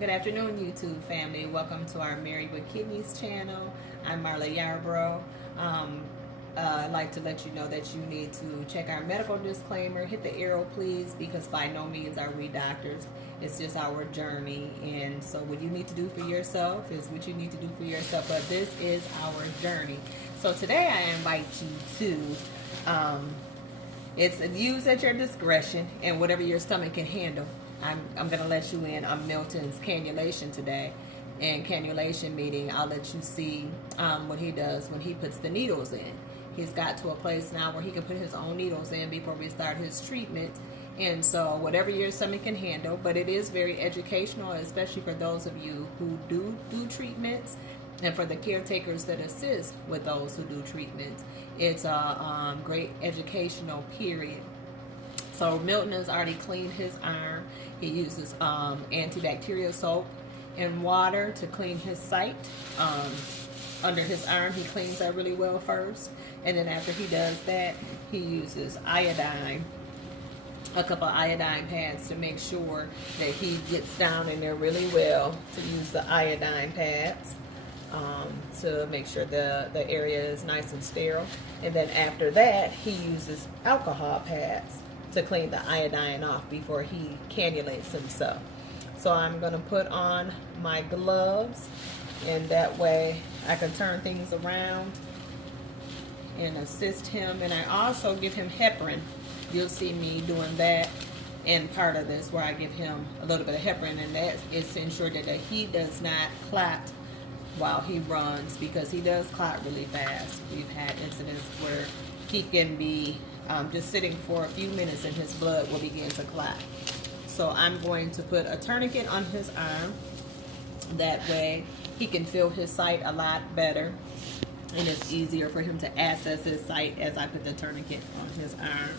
Good afternoon, YouTube family. Welcome to our Married with Kidneys channel. I'm Marla Yarbrough. I'd like to let you know that you need to check our medical disclaimer. Hit the arrow, please, because by no means are we doctors. It's just our journey. And so what you need to do for yourself is what you need to do for yourself. But this is our journey. So today I invite you to, it's used at your discretion and whatever your stomach can handle. I'm going to let you in on Milton's cannulation today. And cannulation meeting, I'll let you see what he does when he puts the needles in. He's got to a place now where he can put his own needles in before we start his treatment. And so whatever your stomach can handle, but it is very educational, especially for those of you who do treatments and for the caretakers that assist with those who do treatments. It's a great educational period. So Milton has already cleaned his arm. He uses antibacterial soap and water to clean his site under his arm. He cleans that really well first, and then after he does that, he uses iodine, a couple of iodine pads to make sure that he gets down in there really well, to use the iodine pads to make sure the area is nice and sterile. And then after that, he uses alcohol pads to clean the iodine off before he cannulates himself. So I'm going to put on my gloves, and that way I can turn things around and assist him. And I also give him heparin. You'll see me doing that in part of this, where I give him a little bit of heparin, and that is to ensure that he does not clot while he runs, because he does clot really fast. We've had incidents where he can be just sitting for a few minutes and his blood will begin to clot. So I'm going to put a tourniquet on his arm. That way he can feel his site a lot better, and it's easier for him to access his site as I put the tourniquet on his arm.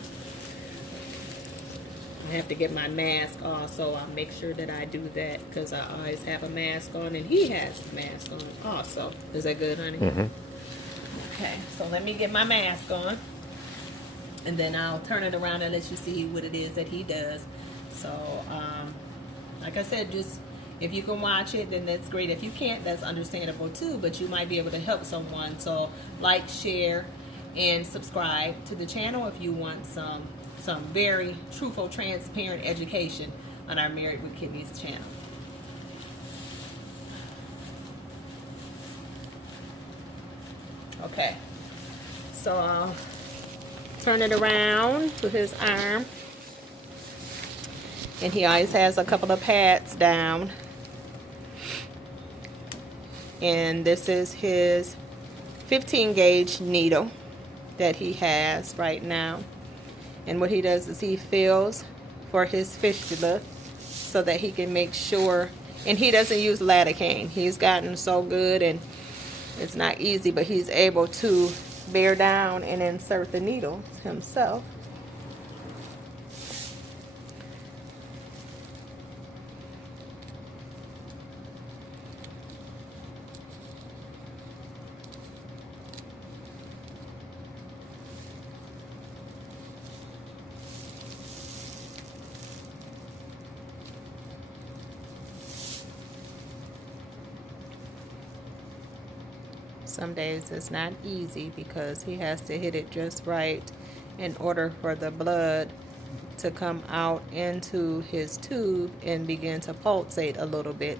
I have to get my mask on, so I'll make sure that I do that, because I always have a mask on, and he has a mask on also. Is that good, honey? Okay, so let me get my mask on, and then I'll turn it around and let you see what it is that he does. So, like I said, just if you can watch it, then that's great. If you can't, that's understandable too, but you might be able to help someone. So like, share, and subscribe to the channel if you want some very truthful, transparent education on our Married with Kidneys channel. Okay, so I'll turn it around to his arm, and he always has a couple of pads down, and this is his 15 gauge needle that he has right now. And what he does is he feels for his fistula so that he can make sure, and he doesn't use lidocaine. He's gotten so good, and it's not easy, but he's able to bear down and insert the needles himself. Some days it's not easy because he has to hit it just right in order for the blood to come out into his tube and begin to pulsate a little bit.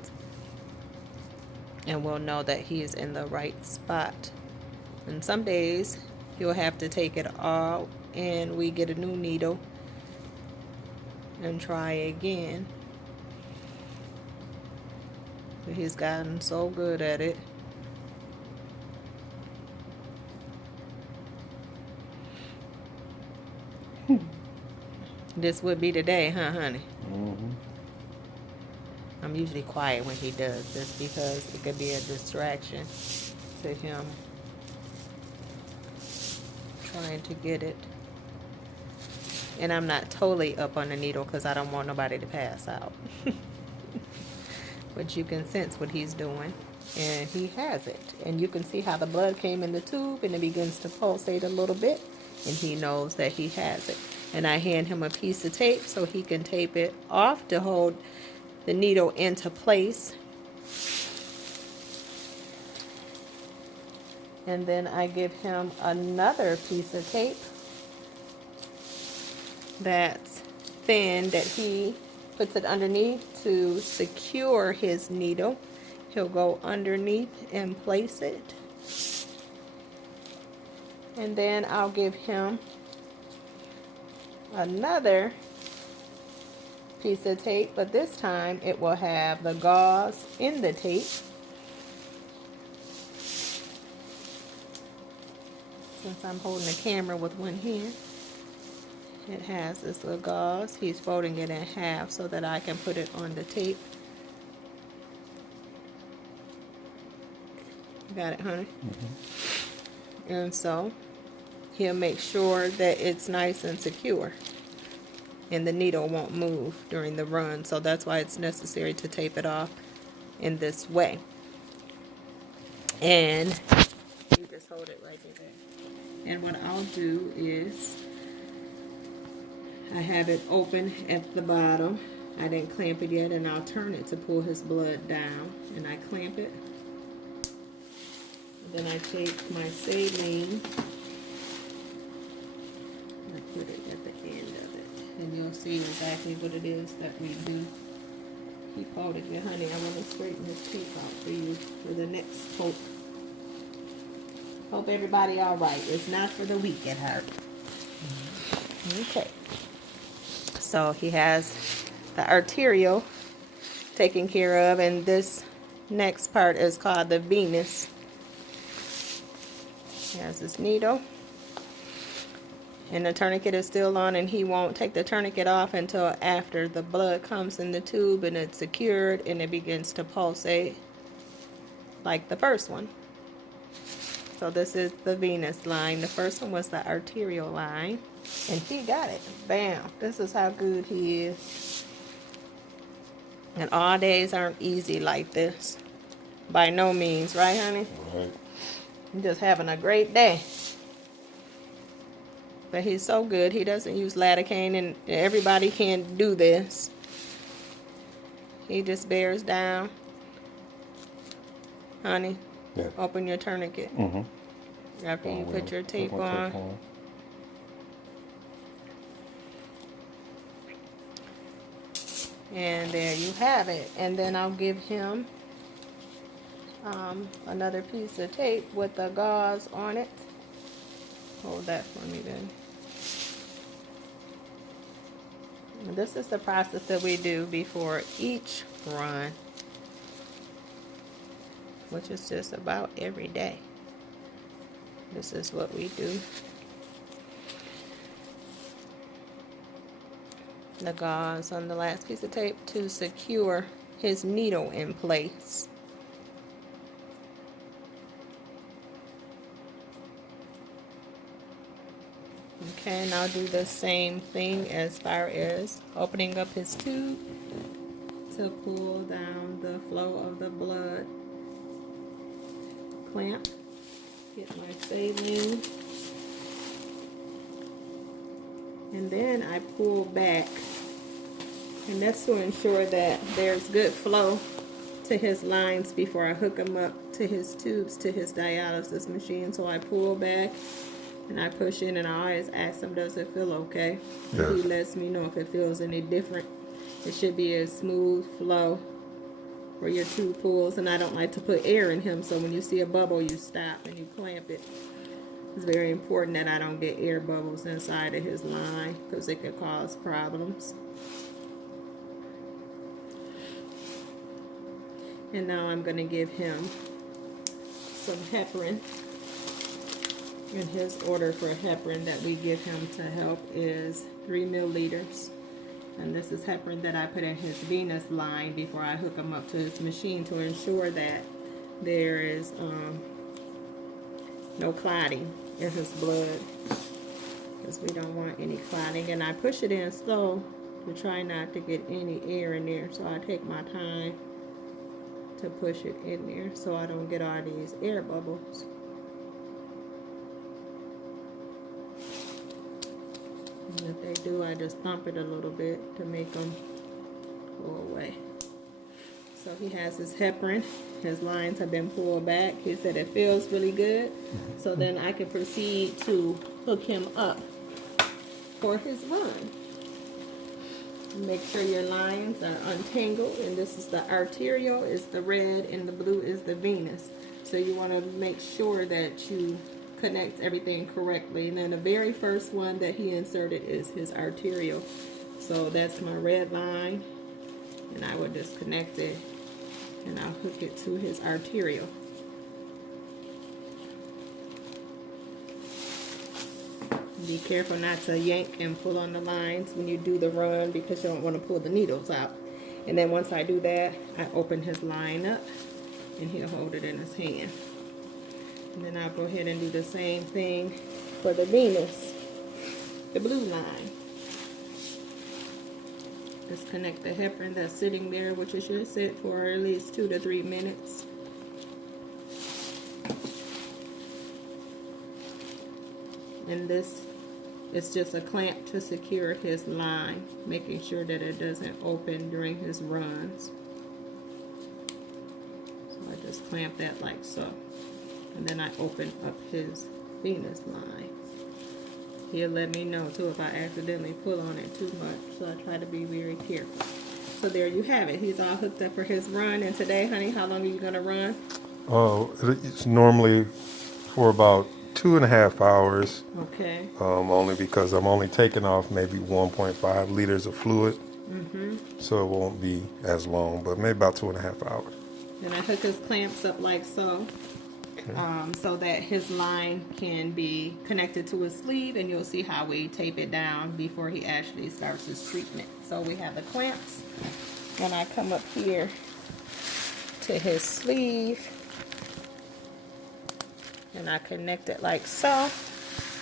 And we'll know that he is in the right spot. And some days he'll have to take it out and we get a new needle and try again. But he's gotten so good at it. This would be the day, huh, honey? I'm usually quiet when he does this because it could be a distraction to him trying to get it. And I'm not totally up on the needle because I don't want nobody to pass out. But you can sense what he's doing, and he has it. And you can see how the blood came in the tube, and it begins to pulsate a little bit, and he knows that he has it. And I hand him a piece of tape so he can tape it off to hold the needle into place. And then I give him another piece of tape that's thin that he puts it underneath to secure his needle. He'll go underneath and place it. And then I'll give him another piece of tape, but this time it will have the gauze in the tape. Since I'm holding the camera with one hand, it has this little gauze. He's folding it in half so that I can put it on the tape. Got it, honey? Mm-hmm. And so he'll make sure that it's nice and secure and the needle won't move during the run. So that's why it's necessary to tape it off in this way. And you just hold it right there. And what I'll do is I have it open at the bottom. I didn't clamp it yet, and I'll turn it to pull his blood down. And I clamp it. And then I take my saline. I put it at the end of it. And you'll see exactly what it is that we do. Keep holding it, honey. I want to straighten this tape out for you for the next poke. Hope everybody all right. It's not for the weak at heart. Okay. So he has the arterial taken care of, and this next part is called the venous. He has his needle, and the tourniquet is still on, and he won't take the tourniquet off until after the blood comes in the tube and it's secured and it begins to pulsate like the first one. So this is the venous line. The first one was the arterial line. And he got it. Bam. This is how good he is. And all days aren't easy like this. By no means. Right, honey? Right. I'm just having a great day. But he's so good. He doesn't use lidocaine, and everybody can't do this. He just bears down. Honey? Yeah. Open your tourniquet. Mm-hmm. After you put your tape on. And there you have it. And then I'll give him another piece of tape with the gauze on it. Hold that for me then. And this is the process that we do before each run, which is just about every day. This is what we do. The gauze on the last piece of tape to secure his needle in place. Okay, and I'll do the same thing as far as opening up his tube to pull down the flow of the blood. Clamp, get my saline, and then I pull back, and that's to ensure that there's good flow to his lines before I hook him up to his tubes to his dialysis machine. So I pull back and I push in, and I always ask him, does it feel okay? Yes. He lets me know if it feels any different. It should be a smooth flow where your tube pulls, and I don't like to put air in him, so when you see a bubble, you stop and you clamp it. It's very important that I don't get air bubbles inside of his line because it could cause problems. And now I'm going to give him some heparin. And his order for heparin that we give him to help is 3 milliliters. And this is heparin that I put in his venous line before I hook him up to his machine to ensure that there is no clotting in his blood, because we don't want any clotting. And I push it in slow to try not to get any air in there. So I take my time to push it in there so I don't get all these air bubbles. And if they do, I just thump it a little bit to make them go away. he has his heparin. His lines have been pulled back. He said it feels really good. So then I can proceed to hook him up for his run. Make sure your lines are untangled, and this is the arterial, is the red, and the blue is the venous. So you want to make sure that you connect everything correctly. And then the very first one that he inserted is his arterial. So that's my red line, and I will just connect it, and I'll hook it to his arterial. Be careful not to yank and pull on the lines when you do the run, because you don't want to pull the needles out. And then once I do that, I open his line up and he'll hold it in his hand. And then I'll go ahead and do the same thing for the venous, the blue line. Disconnect the heparin that's sitting there, which it should sit for at least 2 to 3 minutes. And this is just a clamp to secure his line, making sure that it doesn't open during his runs. So I just clamp that like so. And then I open up his venous line. He'll let me know too if I accidentally pull on it too much, so I try to be very careful. So there you have it. He's all hooked up for his run. And today, honey, how long are you gonna run? Oh, it's normally for about 2.5 hours. Okay. Only because I'm only taking off maybe 1.5 liters of fluid. So it won't be as long, but maybe about 2.5 hours. Then I hook his clamps up like so. So that his line can be connected to his sleeve, and you'll see how we tape it down before he actually starts his treatment. So we have the clamps, and I come up here to his sleeve, and I connect it like so.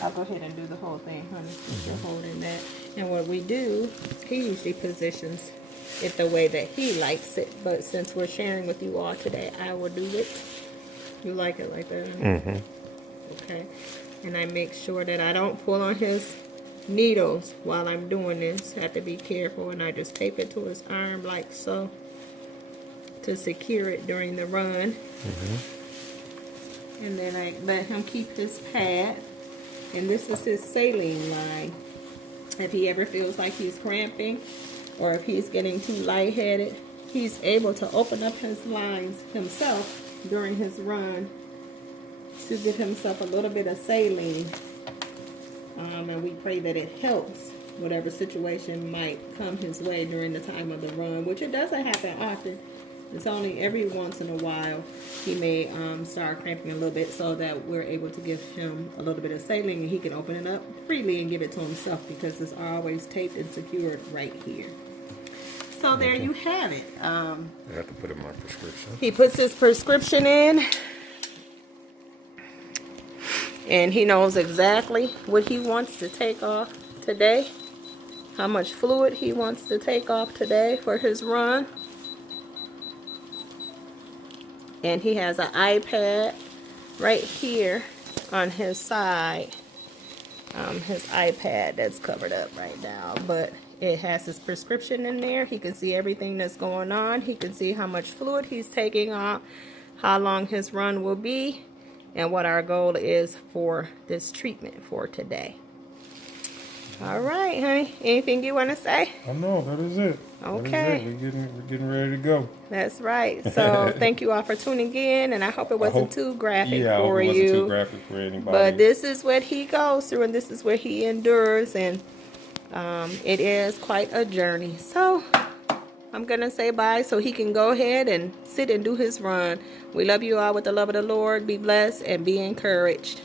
I'll go ahead and do the whole thing, honey, since you're holding that. And what we do, he usually positions it the way that he likes it, but since we're sharing with you all today, I will do it. You like it like that? Okay. And I make sure that I don't pull on his needles while I'm doing this. Have to be careful, and I just tape it to his arm like so to secure it during the run. And then I let him keep his pad, and this is his saline line. If he ever feels like he's cramping, or if he's getting too lightheaded, he's able to open up his lines himself during his run to give himself a little bit of saline. And we pray that it helps whatever situation might come his way during the time of the run, which it doesn't happen often. It's only every once in a while he may start cramping a little bit, so that we're able to give him a little bit of saline, and he can open it up freely and give it to himself, because it's always taped and secured right here. So there you have it. I have to put in my prescription. He puts his prescription in, and he knows exactly what he wants to take off today, how much fluid he wants to take off today for his run. And he has an iPad right here on his side. His iPad that's covered up right now, but it has his prescription in there. He can see everything that's going on. He can see how much fluid he's taking off, how long his run will be, and what our goal is for this treatment for today. All right, honey. Anything you want to say? I know, that is it. Okay. That is it. We're getting ready to go. That's right. So thank you all for tuning in, and I hope it wasn't too graphic for you. Yeah, I hope it wasn't too graphic for anybody. But this is what he goes through, and this is what he endures, and it is quite a journey. So I'm going to say bye so he can go ahead and sit and do his run. We love you all with the love of the Lord. Be blessed and be encouraged.